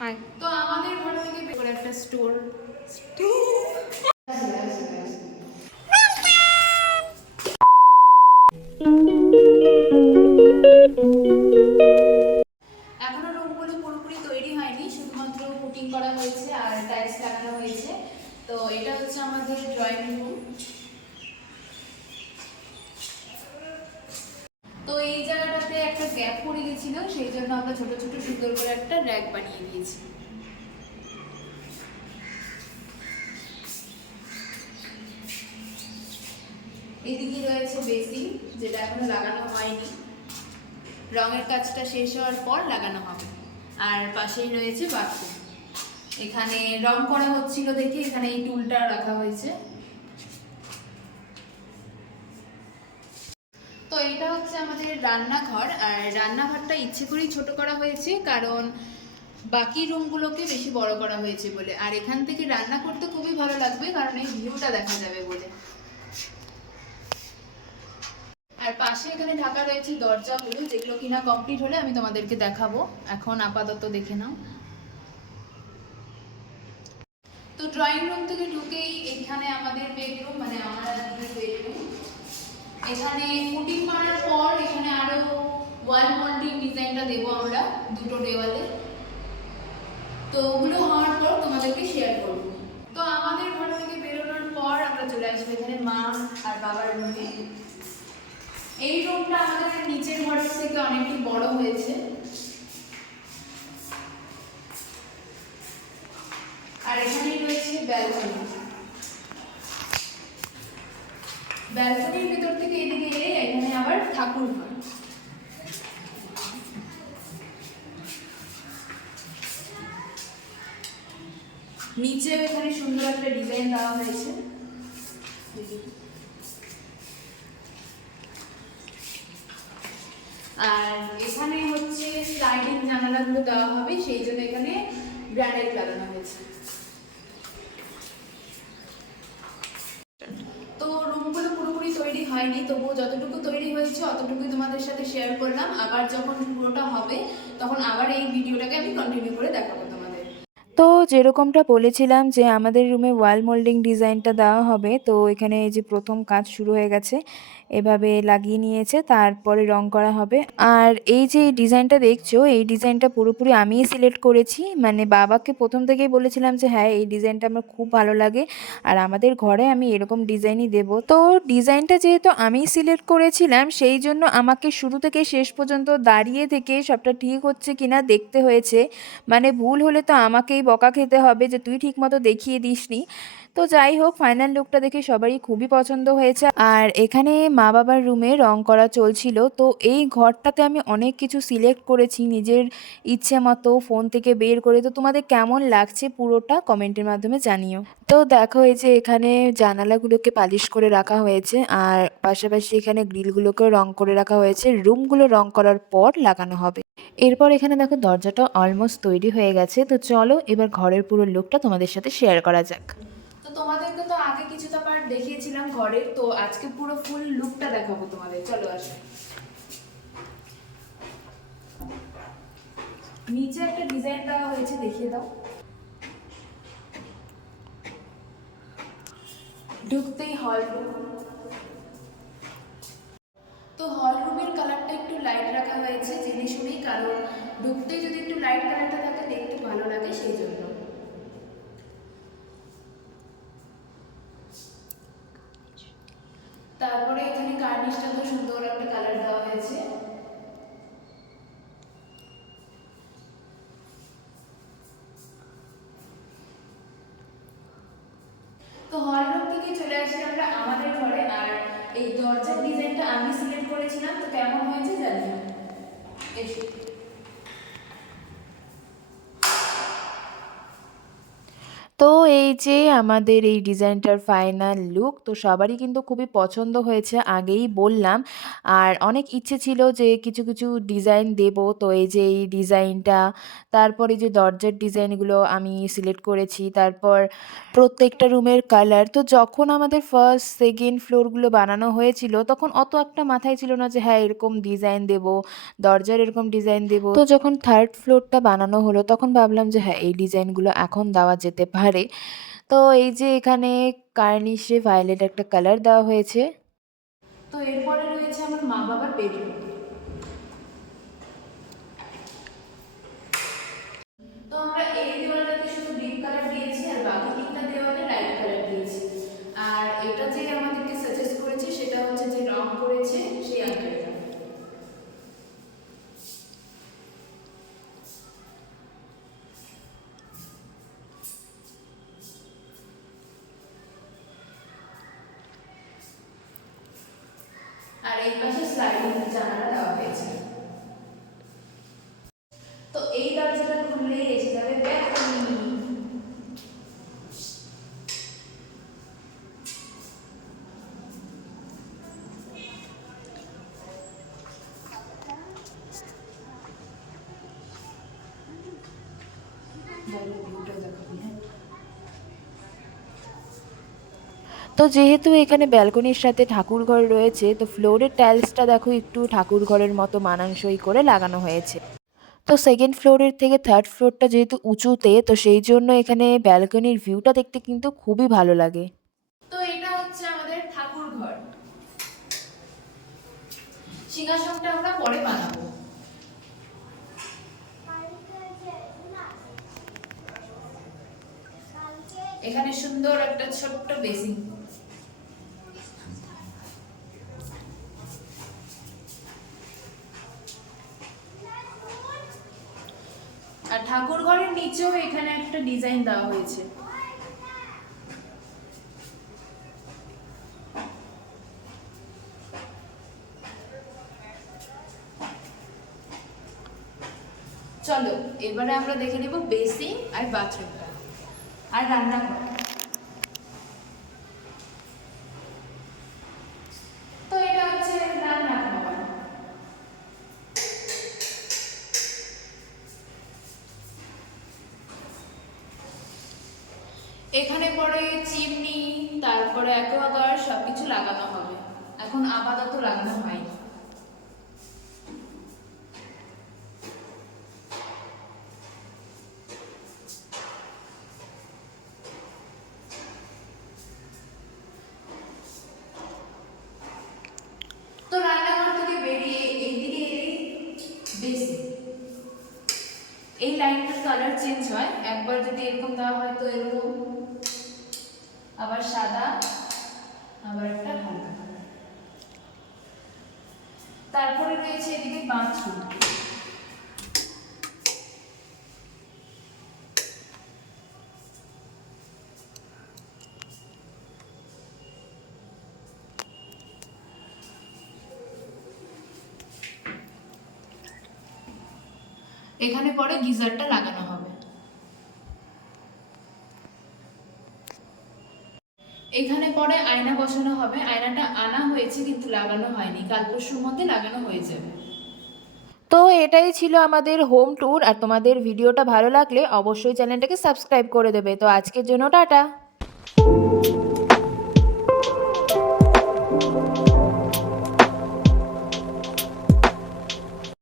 তো আমাদের ঘর থেকে বের করে একটা স্টোর এখনো রুমগুলো পুরোপুরি তৈরি হয়নি, শুধুমাত্র পুটিং করা হয়েছে আর টাইলস লাগানো হয়েছে। তো এটা হচ্ছে আমাদের ড্রয়িং রুম। তো এই জায়গাটাতে একটা গ্যাপ পড়ে গেছিল, সেই জন্য আমরা ছোট ছোট সুন্দর করে একটা র্যাক বানিয়ে দিয়েছি। এদিকে রয়েছে বেসিন, যেটা এখনো লাগানো হয়নি, রঙের কাজটা শেষ হওয়ার পর লাগানো হবে। আর পাশেই রয়েছে বাথরুম। এখানে রং করা হচ্ছিল দেখে এখানে এই টুলটা রাখা হয়েছে। তো এটা হচ্ছে আমাদের রান্নাঘর, আর রান্নাঘরটা ইচ্ছে করেই ছোট করা হয়েছে কারণ বাকি রুমগুলোকে বেশি বড় করা হয়েছে বলে, আর এখান থেকে রান্না করতে খুবই ভালো লাগবে কারণ এই ভিউটা দেখা যাবে বলে। আর পাশে এখানে ঢাকা রয়েছে দরজাগুলো, যেগুলো কিনা কমপ্লিট হলে আমি তোমাদেরকে দেখাবো। এখন আপাতত দেখে নাও। তো ড্রয়িং রুম থেকে ঢুকেই এখানে আমাদের বেডরুম, মানে আমার বেডরুম। এখানে পুটিং করার পর এখানে আরো ওয়াল মাউন্টিং ডিজাইনটা দেবো আমরা দুটো দেওয়ালে। তো ওগুলো হওয়ার পর তোমাদেরকে শেয়ার করবো। তো আমাদের ঘর থেকে বেরোনোর পর আমরা চলে আসবো এখানে মা আর বাবার রুমে। এই রুমটা আমাদের নিচের ঘরের থেকে অনেকটা বড় হয়েছে। আর এখানেই রয়েছে ব্যালকনি। ব্যালকনির ভিতর থেকে এদিকে এলে এখানে আবার ঠাকুর ঘর। নিচে এখানে সুন্দর একটা ডিজাইন দেওয়া হয়েছে। আর এখানে হচ্ছে স্লাইডিং জানালাগুলো দেওয়া হবে, সেই জন্য এখানে গ্রানাইট লাগানো হয়েছে। তো রুমগুলো পুরোপুরি তৈরি হয়নি, তবুও যতটুকু তৈরি হয়েছে অতটুকুই তোমাদের সাথে শেয়ার করলাম। আবার যখন পুরোটা হবে তখন আবার এই ভিডিওটাকে আমি কন্টিনিউ করে দেখাবো তোমাদের। তো যেরকমটা বলেছিলাম যে আমাদের রুমে ওয়াল মোল্ডিং ডিজাইনটা দেওয়া হবে, তো এখানে এই যে প্রথম কাজ শুরু হয়ে গেছে, এভাবে লাগিয়ে নিয়েছে, তারপরে রং করা হবে। আর এই যে ডিজাইনটা দেখছো, এই ডিজাইনটা পুরোপুরি আমিই সিলেক্ট করেছি। মানে বাবাকে প্রথম থেকেই বলেছিলাম যে হ্যাঁ এই ডিজাইনটা আমার খুব ভালো লাগে আর আমাদের ঘরে আমি এরকম ডিজাইনই দেবো। তো ডিজাইনটা যেহেতু আমিই সিলেক্ট করেছিলাম, সেই জন্য আমাকে শুরু থেকে শেষ পর্যন্ত দাঁড়িয়ে থেকে সবটা ঠিক হচ্ছে কিনা দেখতে হয়েছে। মানে ভুল হলে তো আমাকেই বকা খেতে হবে যে তুই ঠিকমতো দেখিয়ে দিসনি। তো যাই হোক, ফাইনাল লুকটা দেখে সবারই খুবই পছন্দ হয়েছে। আর এখানে মা বাবার রুমে রং করা চলছিল, তো এই ঘরটাতে আমি অনেক কিছু সিলেক্ট করেছি নিজের ইচ্ছে মতো ফোন থেকে বের করে। তো তোমাদের কেমন লাগছে পুরোটা কমেন্টের মাধ্যমে জানিও। তো দেখো এই যে এখানে জানালাগুলোকে পালিশ করে রাখা হয়েছে, আর পাশাপাশি এখানে গ্রিলগুলোকেও রং করে রাখা হয়েছে। রুমগুলো রং করার পর লাগানো হবে। এরপর এখানে দেখো দরজাটা অলমোস্ট তৈরি হয়ে গেছে। তো চলো এবার ঘরের পুরো লুকটা তোমাদের সাথে শেয়ার করা যাক। তো তোমাদেরকে তো আগে কিছুটা পার্ট দেখিয়েছিলাম ঘরের, তো আজকে পুরো ফুল লুকটা দেখাবো তোমাদের। চলো আসো। নিচে একটা ডিজাইন দেওয়া হয়েছে, দেখিয়ে দাও। ঢুকতেই হল রুম। তো হল রুমের কালারটা একটু লাইট রাখা হয়েছে জেনে শুনেই, কারণ ঢুকতেই যদি একটু লাইট কালারটা থাকে দেখতে ভালো লাগে, সেই জন্য। তারপরে এখানে কার্নিশটা তো সুন্দর একটা কালার দেওয়া হয়েছে। তো হল রুম থেকে চলে আসি আমরা আমাদের ঘরে, আর এই দরজার ডিজাইনটা আমি সিলেক্ট করেছিলাম। তো কেমন হয়েছে জানিও। এসো। তো এই যে আমাদের এই ডিজাইনটার ফাইনাল লুক, তো সবারই কিন্তু খুবই পছন্দ হয়েছে, আগেই বললাম। আর অনেক ইচ্ছে ছিল যে কিছু কিছু ডিজাইন দেব, তো এই যে এই ডিজাইনটা, তারপর এই যে দরজার ডিজাইনগুলো আমি সিলেক্ট করেছি, তারপর প্রত্যেকটা রুমের কালার। তো যখন আমাদের ফার্স্ট সেকেন্ড ফ্লোরগুলো বানানো হয়েছিল, তখন অত একটা মাথায় ছিল না যে হ্যাঁ এরকম ডিজাইন দেব, দরজার এরকম ডিজাইন দেব। তো যখন থার্ড ফ্লোরটা বানানো হলো, তখন ভাবলাম যে হ্যাঁ এই ডিজাইনগুলো এখন দেওয়া যেতে পারে। তো এই যে এখানে কার্নিশে ভায়োলেট একটা কালার দেওয়া হয়েছে। তো এরপরে রয়েছে আমার মা বাবার বেডরুম। তো আমরা এই দেওয়ালটাতে শুধু ডিপ কালার দিয়েছি আর বাকি তিনটা দেওয়ালে লাইট কালার দিয়েছি। আর এটা যে আমাদেরকে সাজেস্ট করেছে সেটা হচ্ছে যে রং করেছে সেই আঙ্কেলটা। আর এই পাশে স্লাইডিং জানালা দেওয়া হয়েছে। তো এই দরজাটা খুললেই এসে যাবে ব্যালকনি। তো যেহেতু এখানে ব্যালকনির সাথে ঠাকুরঘর রয়েছে, তো ফ্লোরের টাইলসটা দেখো একটু ঠাকুরঘরের মতো মানানসই করে লাগানো হয়েছে। তো সেকেন্ড ফ্লোরের থেকে থার্ড ফ্লোরটা যেহেতু উঁচুতে, তো সেই জন্য এখানে ব্যালকনির ভিউটা দেখতে কিন্তু খুবই ভালো লাগে। তো এটা হচ্ছে আমাদের ঠাকুর ঘর। সিংহাসনটা আমরা পরে বানাবো। এখানে সুন্দর একটা ছোট্ট বেসিন। আর ঠাকুর ঘরের নিচেও এখানে একটা ডিজাইন দেওয়া হয়েছে। চলো এবারে আমরা দেখে নেব বেসিন আর বাথরুমটা আর রান্নাঘর। তো এটা হচ্ছে রান্নাঘর। এখানে পরে চিমনি, তারপরে অ্যাকোয়াগার্ড সবকিছু লাগানো হবে, এখন আপাতত লাগানো হয়নি। তো রান্নাঘর থেকে বেরিয়ে এইদিকে এলেই বেসিন। এই লাইনটার কালার চেঞ্জ হয়, একবার যদি এরকম দেওয়া হয় তো এরকম, আবার সাদা, আবার একটা হালকা কালার। তারপরে রয়েছে এদিকে বাথরুম। এখানে পরে গিজারটা লাগানো হবে। এখানে পরে আয়না বসানো হবে, আয়নাটা আনা হয়েছে কিন্তু লাগানো হয়নি, কাল পরশুর মধ্যে লাগানো হয়ে যাবে। তো এটাই ছিল আমাদের হোম ট্যুর। আর তোমাদের ভিডিওটা ভালো লাগলে অবশ্যই চ্যানেলটাকে সাবস্ক্রাইব করে দেবে। তো আজকের জন্য টাটা।